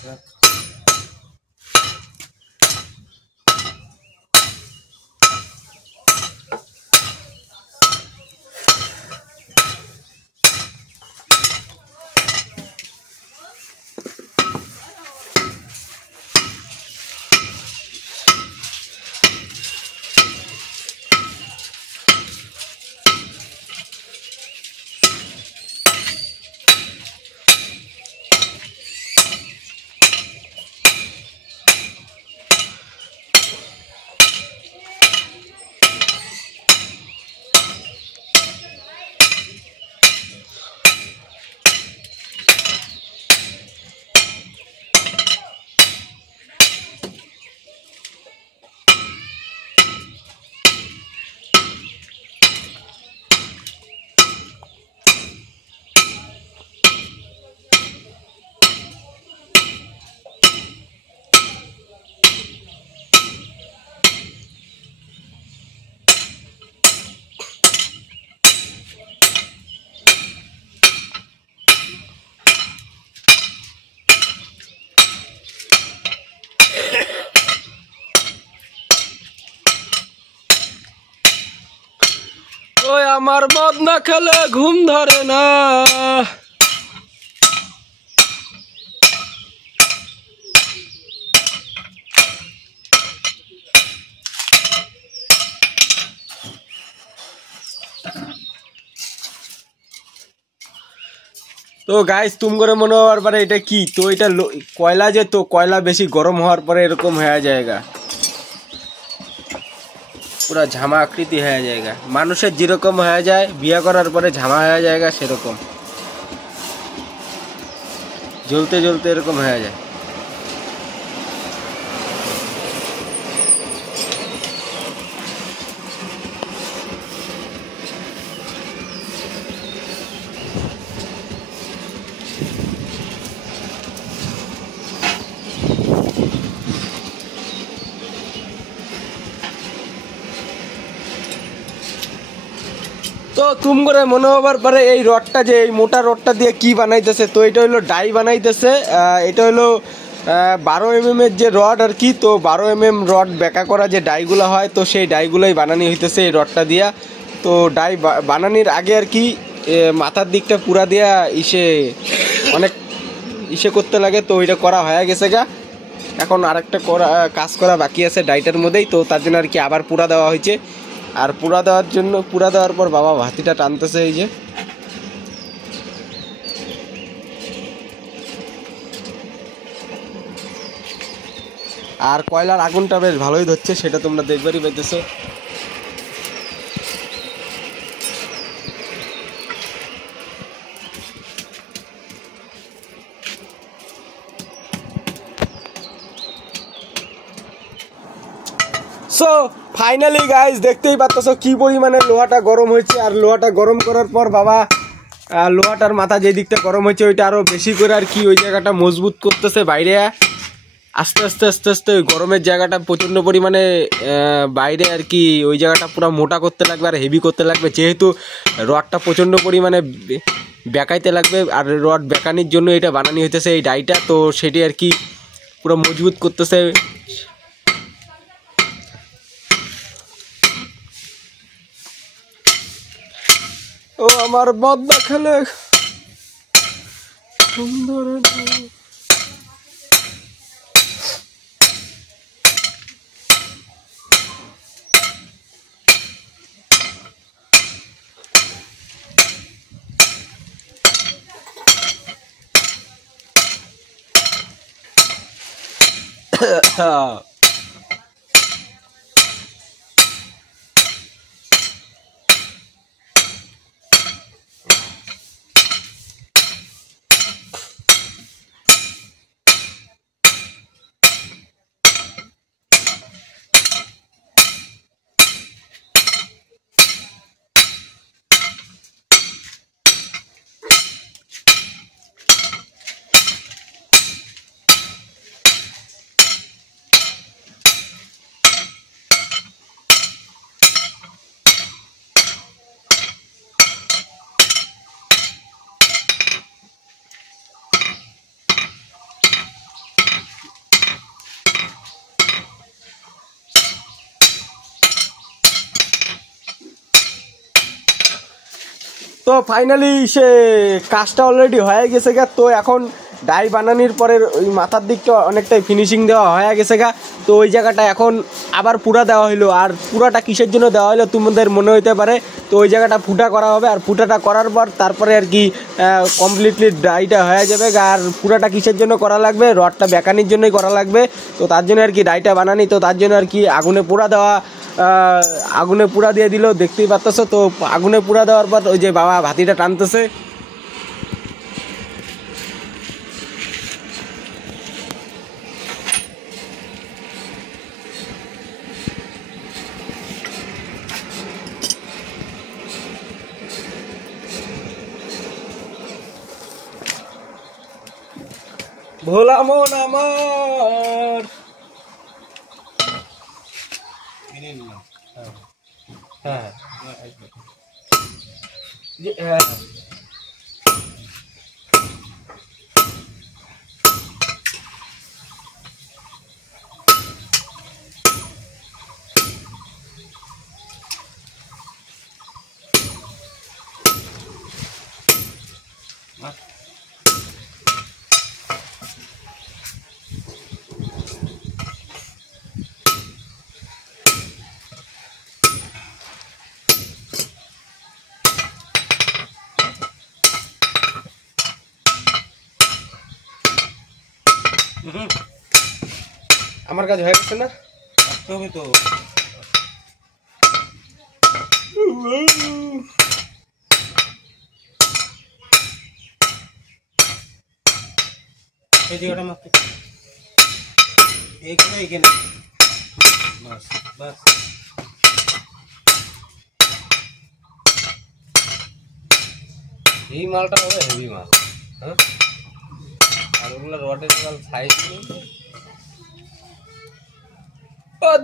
ওই আমার মদ না খেলে ঘুম ধরে না। তো গাইস তুম করে মনে হওয়ার পরে এটা কি, তো এটা কয়লা, যে তো কয়লা বেশি গরম হওয়ার পরে এরকম হয়ে যায়গা, পুরা ঝামা আকৃতি হয়ে যায়গা। মানুষের যেরকম হয়ে যায় বিয়ে করার পরে ঝামা হয়ে যায়গা, সেরকম জ্বলতে জ্বলতে এরকম হয়ে যায়। তো তুম করে মনে হবার পরে এই রডটা, যে এই মোটা রডটা দিয়ে কি বানাইতেছে, তো এটা হলো ডাই বানাইতেছে। এটা হলো 12 mm এর যে রড আর কি, তো 12 mm রড বেঁকা করা যে ডাইগুলো হয়, তো সেই ডাইগুলোই বানানি হইতেছে এই রডটা দিয়া। তো ডাই বানানির আগে আর কি মাথার দিকটা পুরা দিয়া অনেক করতে লাগে, তো ওইটা করা হয়ে গেছে গা। এখন আরেকটা কাজ করা বাকি আছে ডাইটার মধ্যেই, তো তার জন্য আর কি আবার পুরা দেওয়া হয়েছে। আর পুরা দেওয়ার পর বাবা ভাতিটা টানতেছে এই যে। আর কয়লার আগুনটা বেশ ভালোই ধরছে, সেটা তোমরা দেখবারই পাইতেছো। সো ফাইনালি গাইস দেখতেই পাচ্ছো কি পরিমাণে লোহাটা গরম হয়েছে। আর লোহাটা গরম করার পর বাবা লোহাটার মাথা যে দিকটা গরম হয়েছে ওইটা আরো বেশি করে আর কি ওই জায়গাটা মজবুত করতেছে বাইরে। আস্তে আস্তে আস্তে আস্তে ওই গরমের জায়গাটা প্রচণ্ড পরিমাণে বাইরে আর কি ওই জায়গাটা পুরো মোটা করতে লাগবে আর হেভি করতে লাগবে, যেহেতু রডটা প্রচণ্ড পরিমাণে বেঁকাইতে লাগবে। আর রড বেঁকানির জন্য এটা বানানি হইতেছে এই ডাইটা, তো সেটি আর কি পুরো মজবুত করতেছে। ও আমার বদনা খেলে সুন্দর তো ফাইনালি সে কাজটা অলরেডি হয়ে গেছে গা। তো এখন ডাই বানানোর পরে ওই মাথার দিকটা অনেকটাই ফিনিশিং দেওয়া হয়ে গেছে গা। তো ওই জায়গাটা এখন আবার পুরা দেওয়া হইলো। আর পুরাটা কিসের জন্য দেওয়া হইলো তোমাদের মনে হইতে পারে, তো ওই জায়গাটা ফুটা করা হবে। আর ফুটাটা করার পর তারপরে আর কি কমপ্লিটলি ডাইটা হয়ে যাবে। আর পুরাটা কিসের জন্য করা লাগবে, রডটা বেকানির জন্যই করা লাগবে। তো তার জন্য আর কি ডাইটা বানানি, তো তার জন্য আর কি আগুনে পোড়া দেওয়া, আগুনে পুরা দিয়ে দিল, দেখতেই পারতেছো। তো আগুনে পুরা দেওয়ার পর ওই যে বাবা ভাতিটা টানতেছে। ভোলা মন আমার, হ্যাঁ হ্যাঁ আমার কাজ হয়ে গেছে না, তবে তো এই জায়গাটা মারতে এইখানে এইখানে বাস বাস। এই মালটা হবে হেভি মাল, হ্যাঁ। আর ওগুলো রডের মাল সাইজ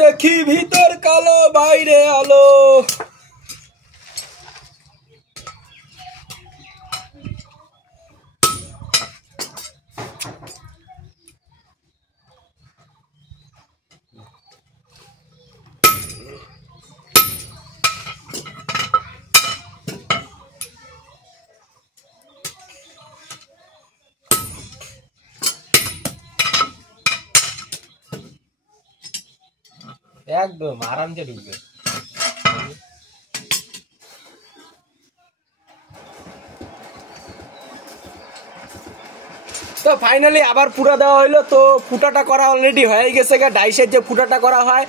দেখি ভিতর কালো বাইরে আলো। একদম আরামসে ঢুকবে। তো ফাইনালি আবার ফুটা দেওয়া হইলো। তো ফুটাটা করা অলরেডি হয়ে গেছে গা, ডাইসের যে ফুটাটা করা হয়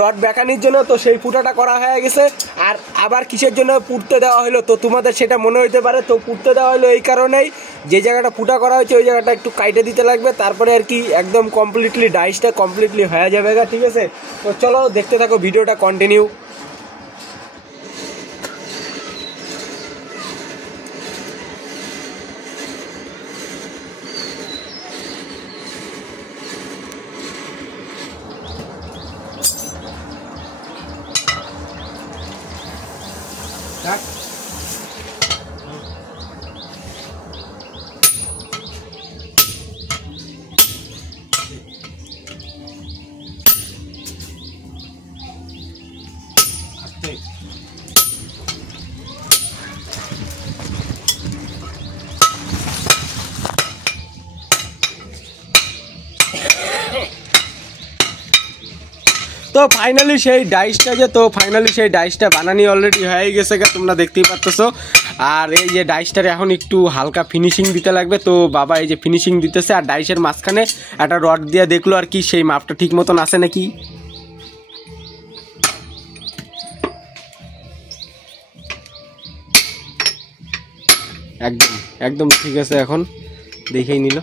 রড বেকানির জন্য, তো সেই ফুটাটা করা হয়ে গেছে। আর আবার কিসের জন্য পুড়তে দেওয়া হলো, তো তোমাদের সেটা মনে হইতে পারে। তো পুড়তে দেওয়া হলো এই কারণেই, যে জায়গাটা ফুটা করা হয়েছে ওই জায়গাটা একটু কাইটে দিতে লাগবে, তারপরে আর কি একদম কমপ্লিটলি ডাইসটা কমপ্লিটলি হয়ে যাবে গা, ঠিক আছে। তো চলো দেখতে থাকো ভিডিওটা কন্টিনিউ। তো ফাইনালি সেই ডাইসটা বানানি অলরেডি হয়ে গেছে গা, তোমরা দেখতেই পারতেছো। আর এই যে ডাইসটার এখন একটু হালকা ফিনিশিং দিতে লাগবে। তো বাবা এই যে ফিনিশিং দিতেছে, আর ডাইসের মাঝখানে একটা রড দিয়ে দেখলো আর কি সেই মাপটা ঠিক মতন আছে নাকি। একদম একদম ঠিক আছে, এখন দেখেই নিল।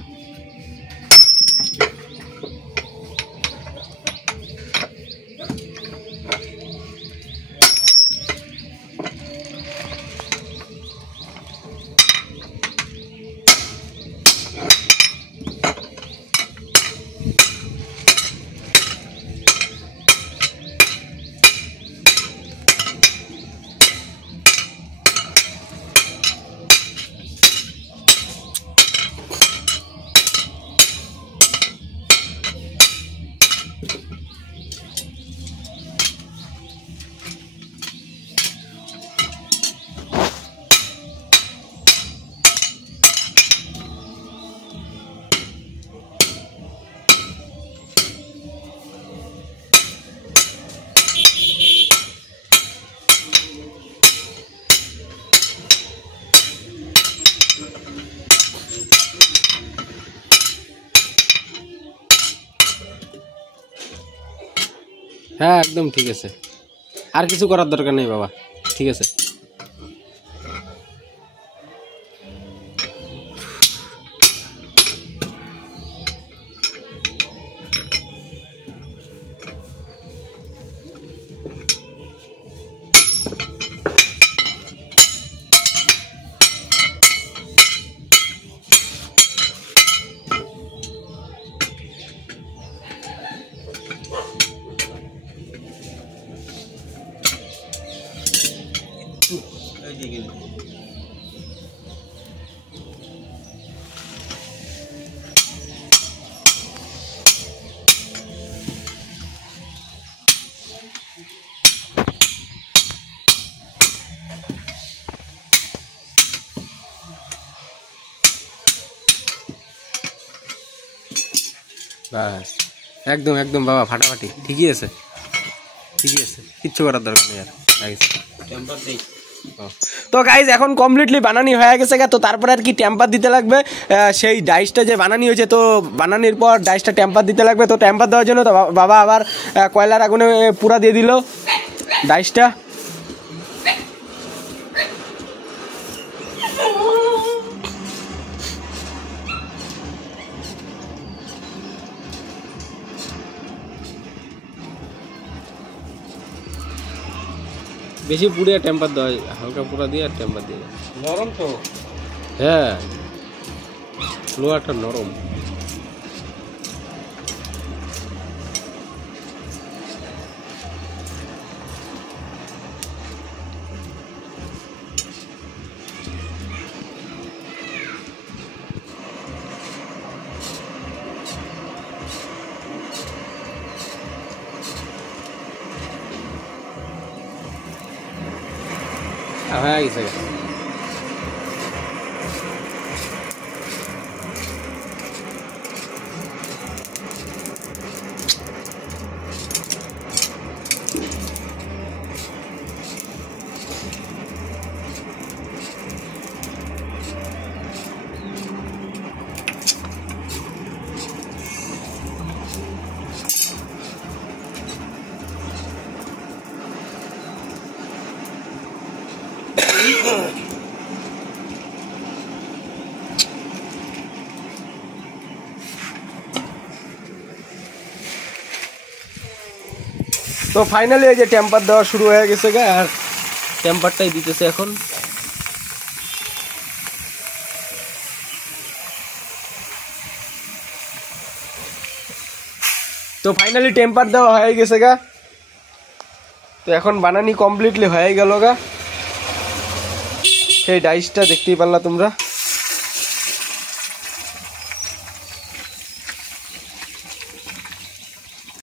হ্যাঁ একদম ঠিক আছে, আর কিছু করার দরকার নেই বাবা, ঠিক আছে। বাস একদম একদম বাবা, ফাটাফাটি, ঠিকই আছে, ঠিকই আছে, কিচ্ছু করার দরকার নেই আর। তো গাইজ এখন কমপ্লিটলি বানানি হয়ে গেছে, তো তারপরে আর কি টেম্পার দিতে লাগবে। সেই ডাইসটা যে বানানি হয়েছে, তো বানানির পর ডাইসটা টেম্পার দিতে লাগবে। তো টেম্পার দেওয়ার জন্য তো বাবা আবার কয়লার আগুনে পুরা দিয়ে দিল ডাইসটা। বেশি পুড়ে টেম্পার দেওয়া, হালকা পুরা দিয়ে আর টেম্পার দিয়ে। নরম তো, হ্যাঁ লোহাটা নরম। হয়ে গেছে। তো ফাইনালি এই যে টেম্পার দেওয়া শুরু হয়ে গেছে গা, আর টেম্পারটাই দিতেছে এখন। তো ফাইনালি টেম্পার দেওয়া হয়ে গেছে গা, তো এখন বানানি কমপ্লিটলি হয়ে গেল গা। সেই ডাইসটা দেখতেই পারলা তোমরা।